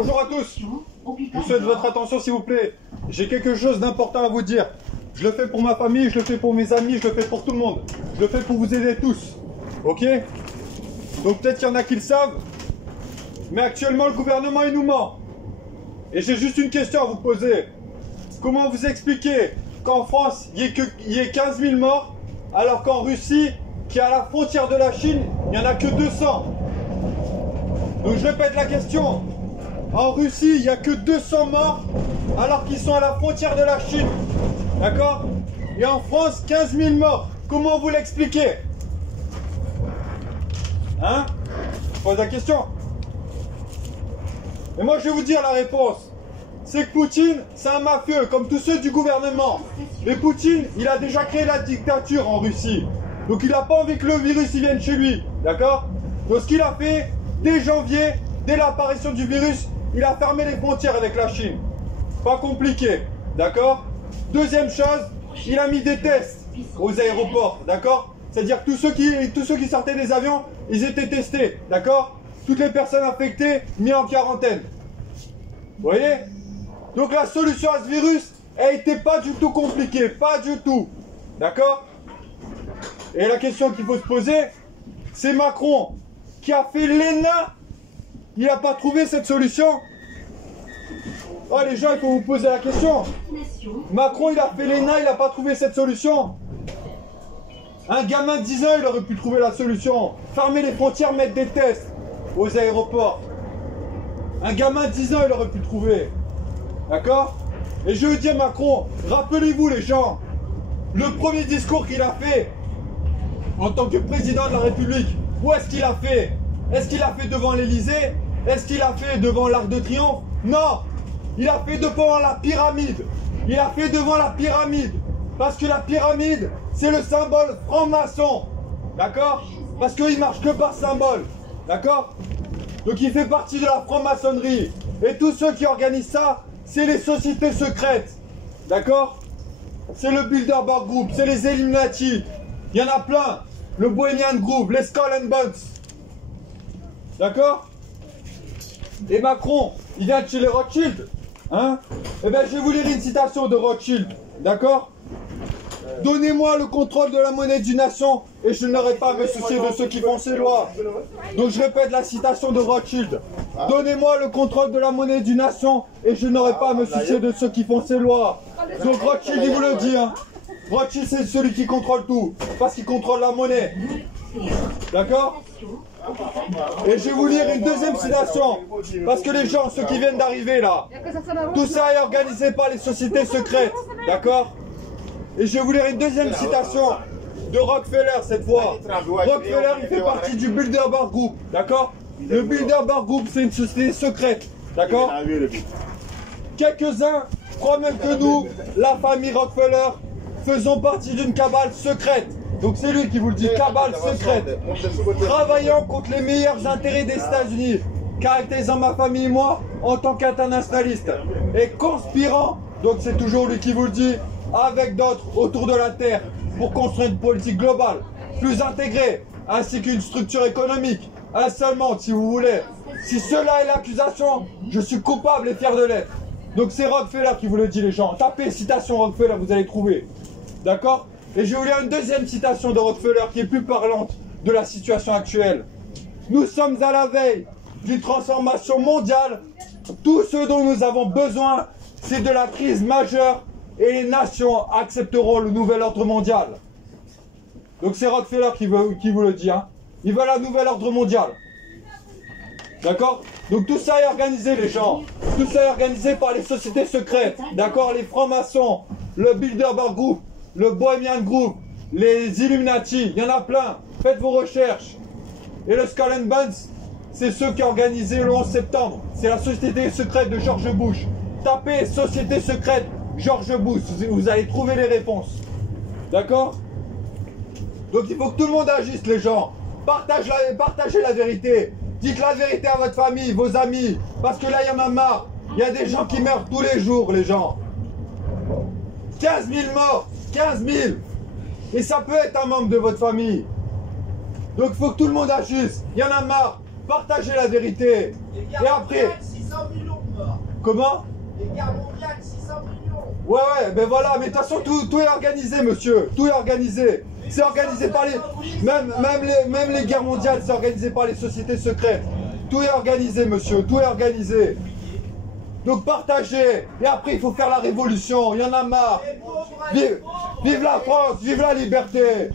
Bonjour à tous. Je vous souhaite votre attention s'il vous plaît. J'ai quelque chose d'important à vous dire. Je le fais pour ma famille, je le fais pour mes amis, je le fais pour tout le monde. Je le fais pour vous aider tous. Ok? Donc peut-être qu'il y en a qui le savent. Mais actuellement le gouvernement il nous ment. Et j'ai juste une question à vous poser. Comment vous expliquer qu'en France il y ait 15 000 morts alors qu'en Russie, qui est à la frontière de la Chine, il n'y en a que 200? Donc je répète la question. En Russie, il n'y a que 200 morts alors qu'ils sont à la frontière de la Chine. D'accord? Et en France, 15 000 morts. Comment vous l'expliquez? Hein? Je pose la question. Et moi, je vais vous dire la réponse. C'est que Poutine, c'est un mafieux, comme tous ceux du gouvernement. Et Poutine, il a déjà créé la dictature en Russie. Donc il n'a pas envie que le virus il vienne chez lui. D'accord? Donc ce qu'il a fait, dès janvier, dès l'apparition du virus, il a fermé les frontières avec la Chine. Pas compliqué. D'accord? Deuxième chose, il a mis des tests aux aéroports. D'accord? C'est-à-dire tous ceux qui sortaient des avions, ils étaient testés. D'accord? Toutes les personnes infectées, mises en quarantaine. Vous voyez? Donc la solution à ce virus, elle n'était pas du tout compliquée. Pas du tout. D'accord? Et la question qu'il faut se poser, c'est Macron qui a fait l'ENA. Il n'a pas trouvé cette solution. Oh les gens, il faut vous poser la question. Macron, il a fait l'ENA, il n'a pas trouvé cette solution. Un gamin de 10 ans, il aurait pu trouver la solution. Fermer les frontières, mettre des tests aux aéroports. Un gamin de 10 ans, il aurait pu trouver. D'accord? Et je veux dire, Macron, rappelez-vous les gens, le premier discours qu'il a fait en tant que président de la République, où est-ce qu'il a fait? Est-ce qu'il a fait devant l'Élysée? Est-ce qu'il a fait devant l'Arc de Triomphe? Non! Il a fait devant la pyramide. Il a fait devant la pyramide. Parce que la pyramide, c'est le symbole franc-maçon. D'accord? Parce qu'il marche que par symbole. D'accord? Donc il fait partie de la franc-maçonnerie. Et tous ceux qui organisent ça, c'est les sociétés secrètes. D'accord? C'est le Bilderberg Group, c'est les Illuminati. Il y en a plein. Le Bohemian Group, les Skull and Bones. D'accord? Et Macron, il vient de chez les Rothschild. Hein? Eh bien, je vais vous lire une citation de Rothschild. D'accord? Donnez-moi le contrôle de la monnaie d'une nation et je n'aurai pas à me soucier de ceux qui font ces lois. Donc je répète la citation de Rothschild. Donnez-moi le contrôle de la monnaie d'une nation et je n'aurai pas à me soucier de ceux qui font ces lois. Donc Rothschild, il vous le dit. Hein. Rothschild, c'est celui qui contrôle tout. Parce qu'il contrôle la monnaie. D'accord? Et je vais vous lire une deuxième citation. Parce que les gens, ceux qui viennent d'arriver là, tout ça est organisé par les sociétés secrètes. D'accord? Et je vais vous lire une deuxième citation de Rockefeller cette fois. Rockefeller, il fait partie du Bilderberg Group. D'accord? Le Bilderberg Group, c'est une société secrète. D'accord? Quelques-uns croient même que nous, la famille Rockefeller, faisons partie d'une cabale secrète. Donc c'est lui qui vous le dit, cabale secrète. Travaillant contre les meilleurs intérêts des États-Unis, caractérisant ma famille et moi en tant qu'internationaliste. Et conspirant, donc c'est toujours lui qui vous le dit, avec d'autres autour de la Terre pour construire une politique globale, plus intégrée, ainsi qu'une structure économique. Un seul monde, si vous voulez. Si cela est l'accusation, je suis coupable et fier de l'être. Donc c'est Rockefeller qui vous le dit les gens. Tapez citation Rockefeller, vous allez trouver. D'accord? Et je vais vous lire une deuxième citation de Rockefeller qui est plus parlante de la situation actuelle. Nous sommes à la veille d'une transformation mondiale. Tout ce dont nous avons besoin, c'est de la crise majeure et les nations accepteront le nouvel ordre mondial. Donc c'est Rockefeller qui vous le dit. Hein. Il veut un nouvel ordre mondial. D'accord? Donc tout ça est organisé les gens. Tout ça est organisé par les sociétés secrètes. D'accord? Les francs-maçons, le Bilderberg Group, le Bohemian Group, les Illuminati, il y en a plein. Faites vos recherches. Et le Skull and Bones, c'est ceux qui ont organisé le 11 septembre. C'est la société secrète de George Bush. Tapez société secrète George Bush, vous allez trouver les réponses. D'accord? Donc il faut que tout le monde agisse les gens. Partagez la vérité. Dites la vérité à votre famille, vos amis. Parce que là il y en a marre. Il y a des gens qui meurent tous les jours les gens. 15 000 morts. 15 000. Et ça peut être un membre de votre famille. Donc il faut que tout le monde agisse. Il y en a marre. Partagez la vérité. Et après... 600 000 Comment? Les guerres mondiales, 600 millions. Ouais, ben voilà, mais de toute façon, tout est organisé, monsieur. Tout est organisé. C'est organisé par les... Même les guerres mondiales, c'est organisé par les sociétés secrètes. Tout est organisé, monsieur. Tout est organisé. Donc partagez. Et après, il faut faire la révolution. Il y en a marre. Vive la France, vive la liberté.